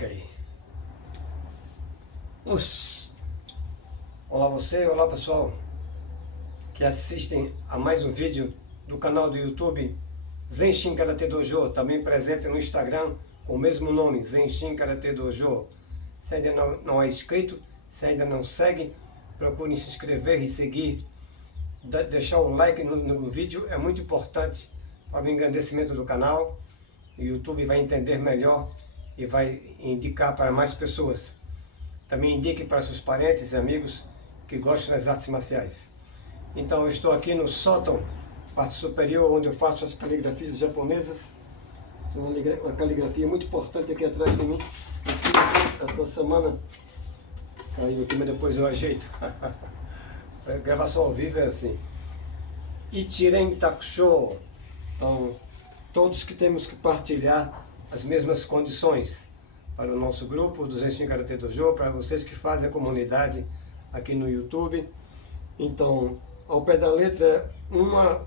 Ok. Olá você, olá pessoal que assistem a mais um vídeo do canal do YouTube Zenshin Karate Dojo, também presente no Instagram com o mesmo nome, Zenshin Karate Dojo. Se ainda não é inscrito, se ainda não segue, procure se inscrever e seguir, deixar um like no vídeo, é muito importante para o engrandecimento do canal. O YouTube vai entender melhor e vai indicar para mais pessoas. Também indique para seus parentes e amigos que gostam das artes marciais. Então eu estou aqui no sótão, parte superior, onde eu faço as caligrafias japonesas. Tem uma caligrafia muito importante aqui atrás de mim. Essa semana caiu aqui, mas depois eu ajeito. A gravação ao vivo é assim. Ichiren Takusho. Então, todos que temos que partilhar as mesmas condições para o nosso grupo do Zenshin Karate Dojo, para vocês que fazem a comunidade aqui no YouTube. Então, ao pé da letra, uma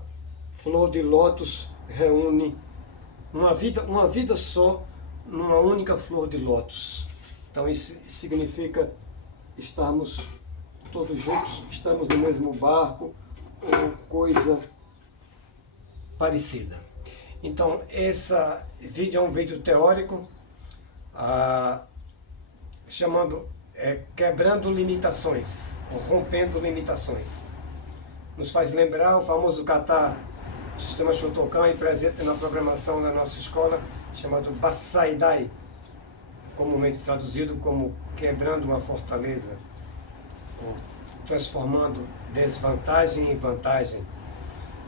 flor de lótus reúne uma vida só numa única flor de lótus. Então isso significa estarmos todos juntos, estamos no mesmo barco ou coisa parecida. Então esse vídeo é um vídeo teórico, chamando Quebrando Limitações, ou Rompendo Limitações. Nos faz lembrar o famoso kata do sistema Shotokan, presente na programação da nossa escola, chamado Basaidai, comumente traduzido como quebrando uma fortaleza, ou transformando desvantagem em vantagem.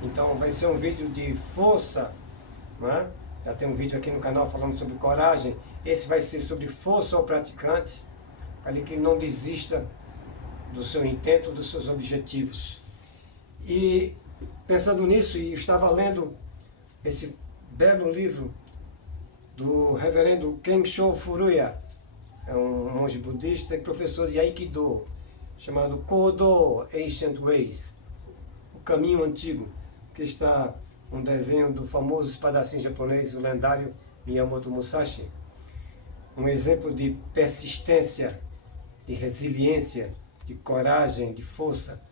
Então vai ser um vídeo de força, né? Já tem um vídeo aqui no canal falando sobre coragem. Esse vai ser sobre força ao praticante, para que ele não desista do seu intento, dos seus objetivos. E pensando nisso, e estava lendo esse belo livro do reverendo Kensho Furuya, é um monge budista e professor de Aikido, chamado Kodo Ancient Ways, o caminho antigo, que está um desenho do famoso espadachim japonês, o lendário Miyamoto Musashi. Um exemplo de persistência, de resiliência, de coragem, de força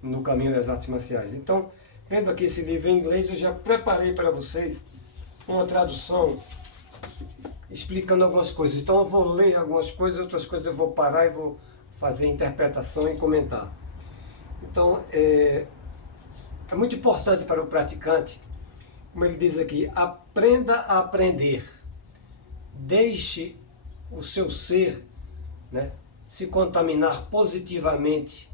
no caminho das artes marciais. Então, vendo aqui esse livro em inglês, eu já preparei para vocês uma tradução explicando algumas coisas. Então eu vou ler algumas coisas, outras coisas eu vou parar e vou fazer interpretação e comentar. Então, é muito importante para o praticante, como ele diz aqui, aprenda a aprender. Deixe o seu ser, né, se contaminar positivamente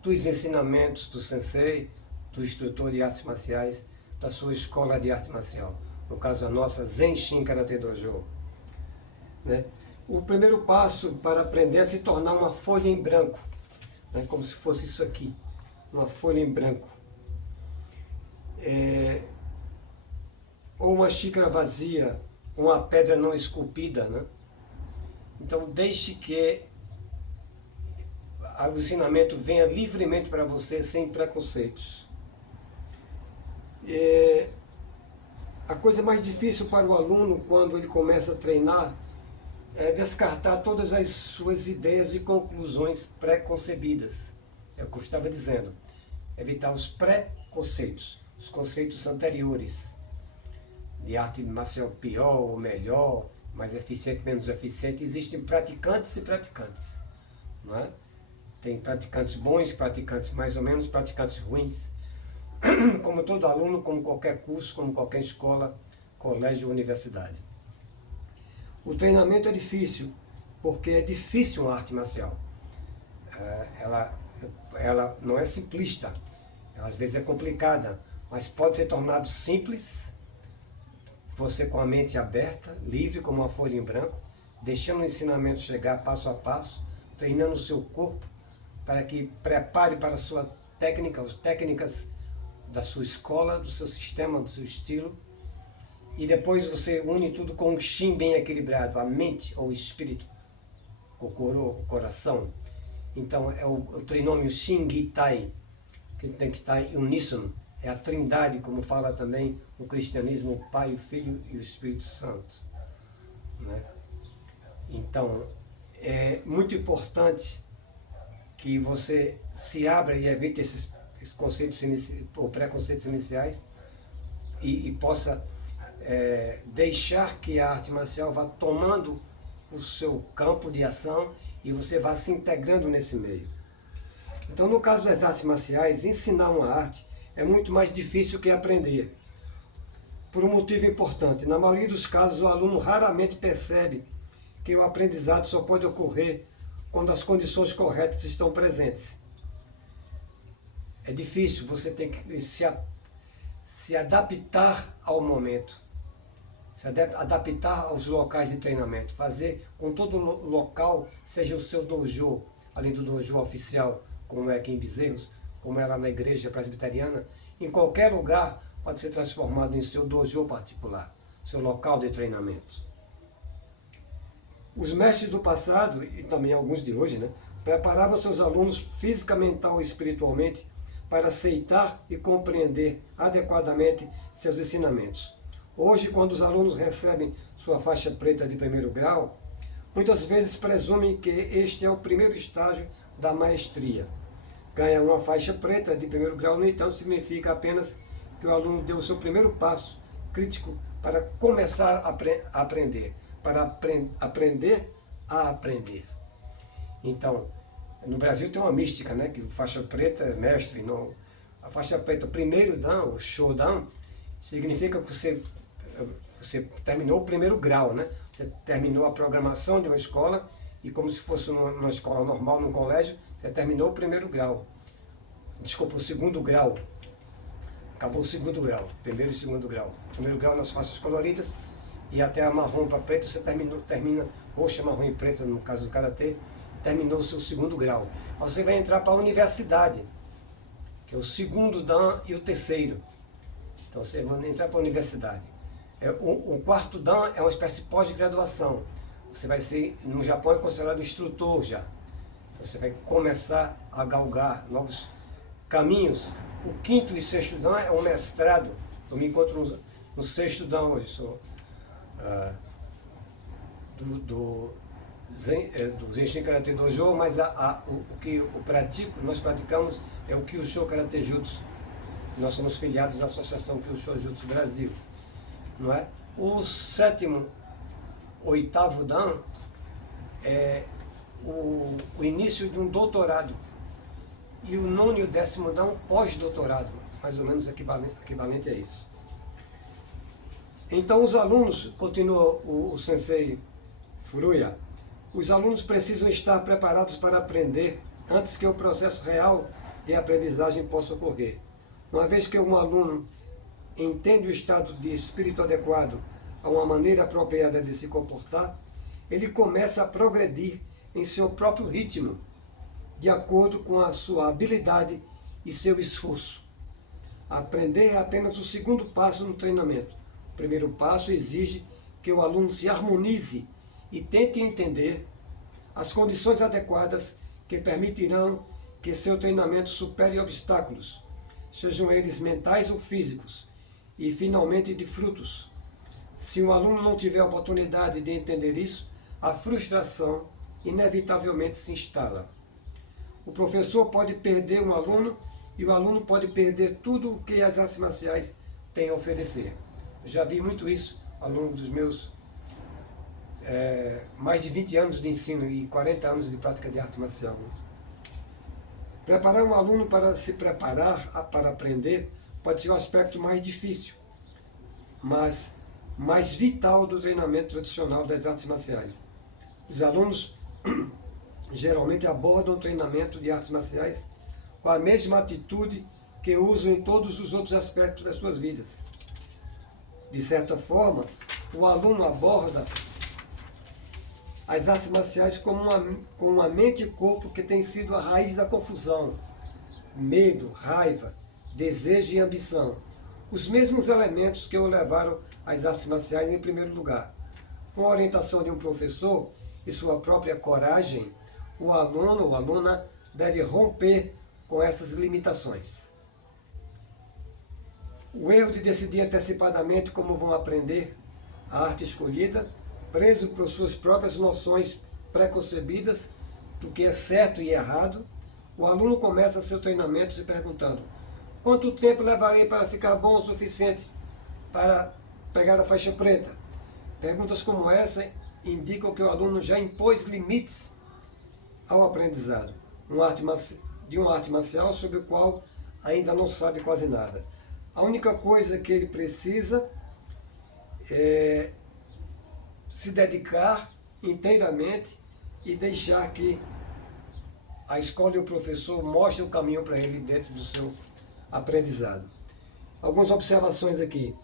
dos ensinamentos do sensei, do instrutor de artes marciais, da sua escola de arte marcial. No caso a nossa, Zenshin Karate Dojo. Né? O primeiro passo para aprender é se tornar uma folha em branco, né? Como se fosse isso aqui, uma folha em branco. Ou uma xícara vazia, uma pedra não esculpida. Né? Então deixe que o ensinamento venha livremente para você, sem preconceitos. A coisa mais difícil para o aluno, quando ele começa a treinar, é descartar todas as suas ideias e conclusões pré-concebidas. É o que eu estava dizendo. Evitar os pré-conceitos, os conceitos anteriores, de arte marcial pior ou melhor, mais eficiente, menos eficiente. Existem praticantes e praticantes, não é? Tem praticantes bons, praticantes mais ou menos, praticantes ruins. Como todo aluno, como qualquer curso, como qualquer escola, colégio, universidade. O treinamento é difícil, porque é difícil a arte marcial. Ela não é simplista, ela às vezes é complicada, mas pode ser tornado simples, você com a mente aberta, livre como uma folha em branco, deixando o ensinamento chegar passo a passo, treinando o seu corpo, para que prepare para a sua técnica, as técnicas da sua escola, do seu sistema, do seu estilo. E depois você une tudo com um Shin bem equilibrado, a mente ou o espírito, o coração. Então é o trinômio Shin-Gi-Tai, que tem que estar em uníssono. É a trindade, como fala também no cristianismo, o Pai, o Filho e o Espírito Santo. Né? Então, é muito importante que você se abra e evite esses conceitos ou preconceitos iniciais e possa deixar que a arte marcial vá tomando o seu campo de ação e você vá se integrando nesse meio. Então, no caso das artes marciais, ensinar uma arte é muito mais difícil que aprender. Por um motivo importante, na maioria dos casos o aluno raramente percebe que o aprendizado só pode ocorrer quando as condições corretas estão presentes. É difícil, você tem que se adaptar ao momento, se adaptar aos locais de treinamento, fazer com todo local seja o seu dojo, além do dojo oficial, como é aqui em Bezerros, como é lá na igreja presbiteriana, em qualquer lugar pode ser transformado em seu dojo particular, seu local de treinamento. Os mestres do passado, e também alguns de hoje, preparavam seus alunos física, mental e espiritualmente para aceitar e compreender adequadamente seus ensinamentos. Hoje, quando os alunos recebem sua faixa preta de primeiro grau, muitas vezes presumem que este é o primeiro estágio da maestria. Ganhar uma faixa preta de primeiro grau, no entanto, significa apenas que o aluno deu o seu primeiro passo crítico para começar a aprender, para aprender a aprender. Então, no Brasil tem uma mística, que faixa preta é mestre. A faixa preta, o primeiro dan, o shodan, significa que você terminou o primeiro grau, Você terminou a programação de uma escola e como se fosse numa escola normal, num colégio, você terminou o primeiro grau. Desculpa, o segundo grau. Acabou o segundo grau, primeiro e segundo grau. Primeiro grau nas faixas coloridas e até a marrom para preto você termina roxa, marrom e preta, no caso do karatê, terminou o seu segundo grau. Aí você vai entrar para a universidade, que é o segundo dan e o terceiro. Então você vai entrar para a universidade. O quarto dan é uma espécie de pós-graduação. Você vai ser, no Japão é considerado instrutor já. Você vai começar a galgar novos caminhos. O quinto e sexto dan é um mestrado. Eu me encontro no sexto dan hoje. Sou do Zenshin Karate Dojo, mas o que nós praticamos é o Kyusho Karate Jutsu. Nós somos filiados à Associação Kyusho Jutsu Brasil. Não é? O sétimo, oitavo dan é o início de um doutorado. E o nono e o décimo dan um pós-doutorado, mais ou menos equivalente a isso. Então os alunos, continua o sensei Furuya, os alunos precisam estar preparados para aprender antes que o processo real de aprendizagem possa ocorrer. Uma vez que um aluno entende o estado de espírito adequado a uma maneira apropriada de se comportar, ele começa a progredir em seu próprio ritmo, de acordo com a sua habilidade e seu esforço. Aprender é apenas o segundo passo no treinamento. O primeiro passo exige que o aluno se harmonize e tente entender as condições adequadas que permitirão que seu treinamento supere obstáculos, sejam eles mentais ou físicos, e finalmente de frutos. Se o aluno não tiver a oportunidade de entender isso, a frustração inevitavelmente se instala. O professor pode perder um aluno e o aluno pode perder tudo o que as artes marciais têm a oferecer. Já vi muito isso ao longo dos meus mais de 20 anos de ensino e 40 anos de prática de arte marcial. Preparar um aluno para se preparar para aprender pode ser o aspecto mais difícil, mas mais vital do treinamento tradicional das artes marciais. Os alunos geralmente abordam o treinamento de artes marciais com a mesma atitude que usam em todos os outros aspectos das suas vidas. De certa forma, o aluno aborda as artes marciais com uma mente e corpo que tem sido a raiz da confusão, medo, raiva, desejo e ambição. Os mesmos elementos que o levaram às artes marciais em primeiro lugar. Com a orientação de um professor e sua própria coragem, o aluno ou aluna deve romper com essas limitações. O erro de decidir antecipadamente como vão aprender a arte escolhida preso por suas próprias noções preconcebidas do que é certo e errado, o aluno começa seu treinamento se perguntando: quanto tempo levarei para ficar bom o suficiente para pegar a faixa preta? Perguntas como essa indicam que o aluno já impôs limites ao aprendizado de uma arte marcial sobre o qual ainda não sabe quase nada. A única coisa que ele precisa é se dedicar inteiramente e deixar que a escola e o professor mostrem o caminho para ele dentro do seu aprendizado. Algumas observações aqui.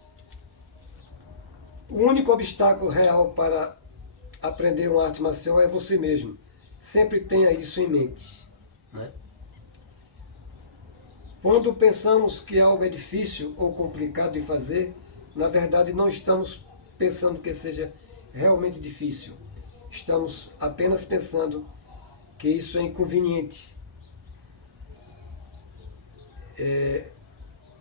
O único obstáculo real para aprender uma arte marcial é você mesmo. Sempre tenha isso em mente, né? Quando pensamos que algo é difícil ou complicado de fazer, na verdade não estamos pensando que seja realmente difícil. Estamos apenas pensando que isso é inconveniente.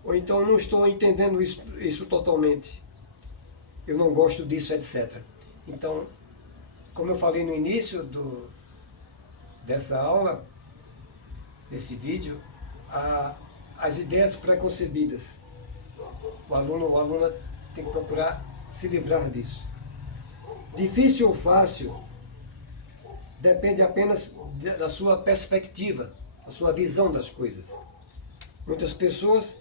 Ou então não estou entendendo isso totalmente. Eu não gosto disso, etc. Então, como eu falei no início dessa aula, desse vídeo, as ideias preconcebidas. O aluno ou a aluna tem que procurar se livrar disso. Difícil ou fácil depende apenas da sua perspectiva, da sua visão das coisas. Muitas pessoas,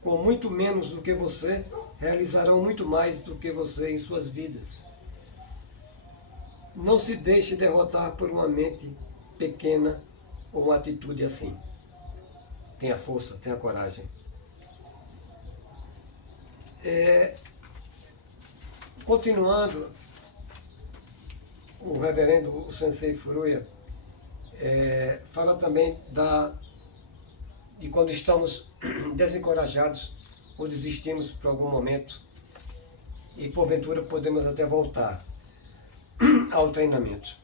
com muito menos do que você, realizarão muito mais do que você em suas vidas. Não se deixe derrotar por uma mente pequena ou uma atitude assim. Tenha força, tenha coragem. Continuando, o reverendo, o Sensei Furuya, fala também de quando estamos desencorajados ou desistimos por algum momento e porventura podemos até voltar ao treinamento.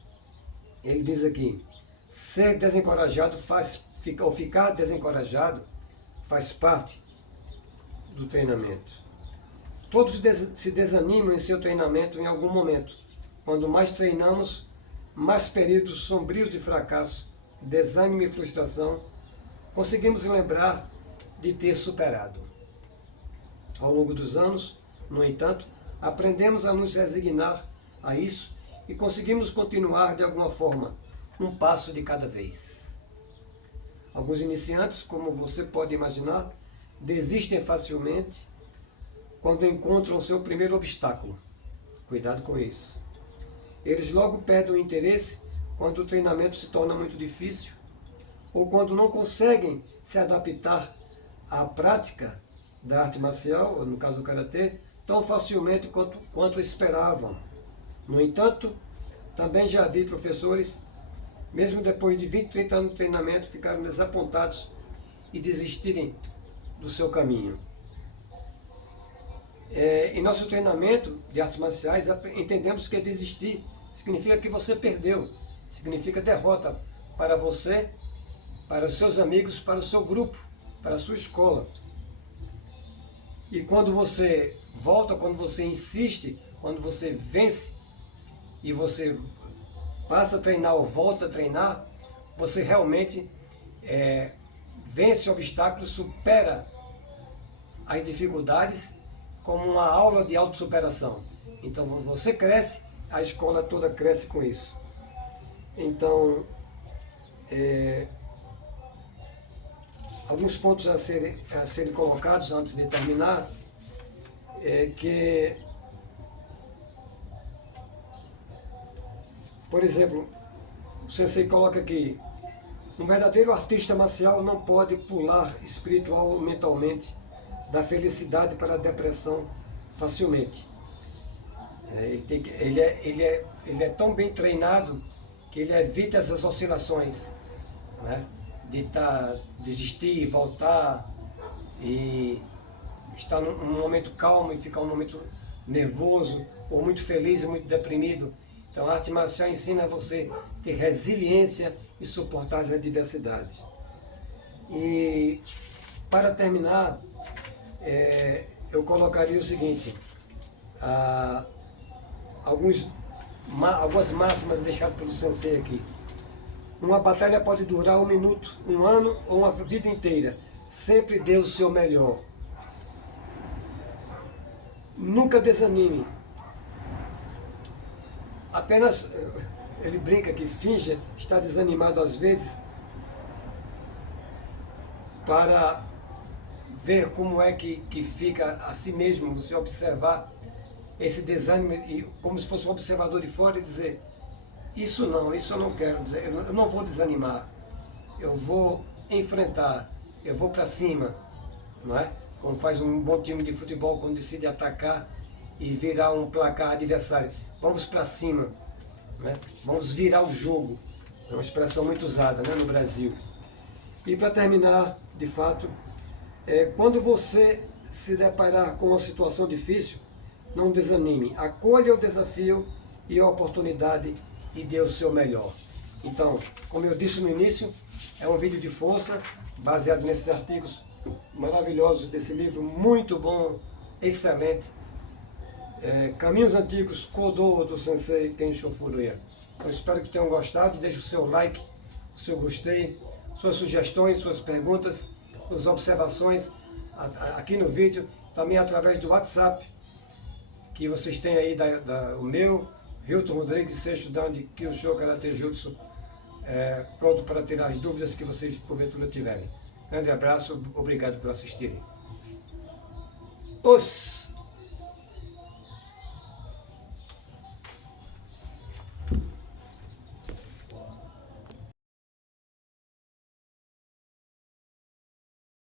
Ele diz aqui: ser desencorajado ou ficar desencorajado faz parte do treinamento. Todos se desanimam em seu treinamento em algum momento. Quando mais treinamos, mais períodos sombrios de fracasso, desânimo e frustração conseguimos lembrar de ter superado. Ao longo dos anos, no entanto, aprendemos a nos resignar a isso e conseguimos continuar de alguma forma, um passo de cada vez. Alguns iniciantes, como você pode imaginar, desistem facilmente quando encontram seu primeiro obstáculo. Cuidado com isso. Eles logo perdem o interesse quando o treinamento se torna muito difícil ou quando não conseguem se adaptar à prática da arte marcial, ou no caso do karatê, tão facilmente quanto esperavam. No entanto, também já vi professores, mesmo depois de 20, 30 anos de treinamento, ficarem desapontados e desistirem do seu caminho. Em nosso treinamento de artes marciais, entendemos que desistir significa que você perdeu, significa derrota para você, para os seus amigos, para o seu grupo, para a sua escola. E quando você volta, quando você insiste, quando você vence e você passa a treinar ou volta a treinar, você realmente vence obstáculos, supera as dificuldades como uma aula de autossuperação. Então você cresce, a escola toda cresce com isso. Então, alguns pontos a serem colocados antes de terminar é que, por exemplo, o Sensei coloca aqui: um verdadeiro artista marcial não pode pular espiritual ou mentalmente da felicidade para a depressão facilmente. Ele é tão bem treinado que ele evita essas oscilações, né? De desistir, voltar e estar num momento calmo e ficar um momento nervoso, ou muito feliz e muito deprimido. Então a arte marcial ensina você a ter resiliência e suportar as adversidades. E para terminar, eu colocaria o seguinte: alguns algumas máximas deixadas pelo sensei aqui. Uma batalha pode durar 1 minuto, 1 ano ou uma vida inteira. Sempre dê o seu melhor. Nunca desanime. Apenas, ele brinca que finja estar desanimado às vezes para ver como é que fica a si mesmo, você observar esse desânimo, e como se fosse um observador de fora e dizer, isso eu não quero dizer, eu não vou desanimar, eu vou enfrentar, eu vou para cima, não é? Como faz um bom time de futebol quando decide atacar e virar um placar adversário. Vamos para cima, né? Vamos virar o jogo. É uma expressão muito usada, né, no Brasil. E para terminar, de fato, quando você se deparar com uma situação difícil, não desanime. Acolha o desafio e a oportunidade e dê o seu melhor. Então, como eu disse no início, é um vídeo de força, baseado nesses artigos maravilhosos desse livro, muito bom, excelente. Caminhos Antigos, Kodo do Sensei Kensho Furuya. Eu espero que tenham gostado. Deixe o seu like, o seu gostei, suas sugestões, suas perguntas, suas observações aqui no vídeo, também através do WhatsApp, que vocês têm aí o meu, Hilton Rodrigues, Seixo Dan de Kyusho Karate Jutsu, pronto para tirar as dúvidas que vocês porventura tiverem. Grande abraço, obrigado por assistirem. Os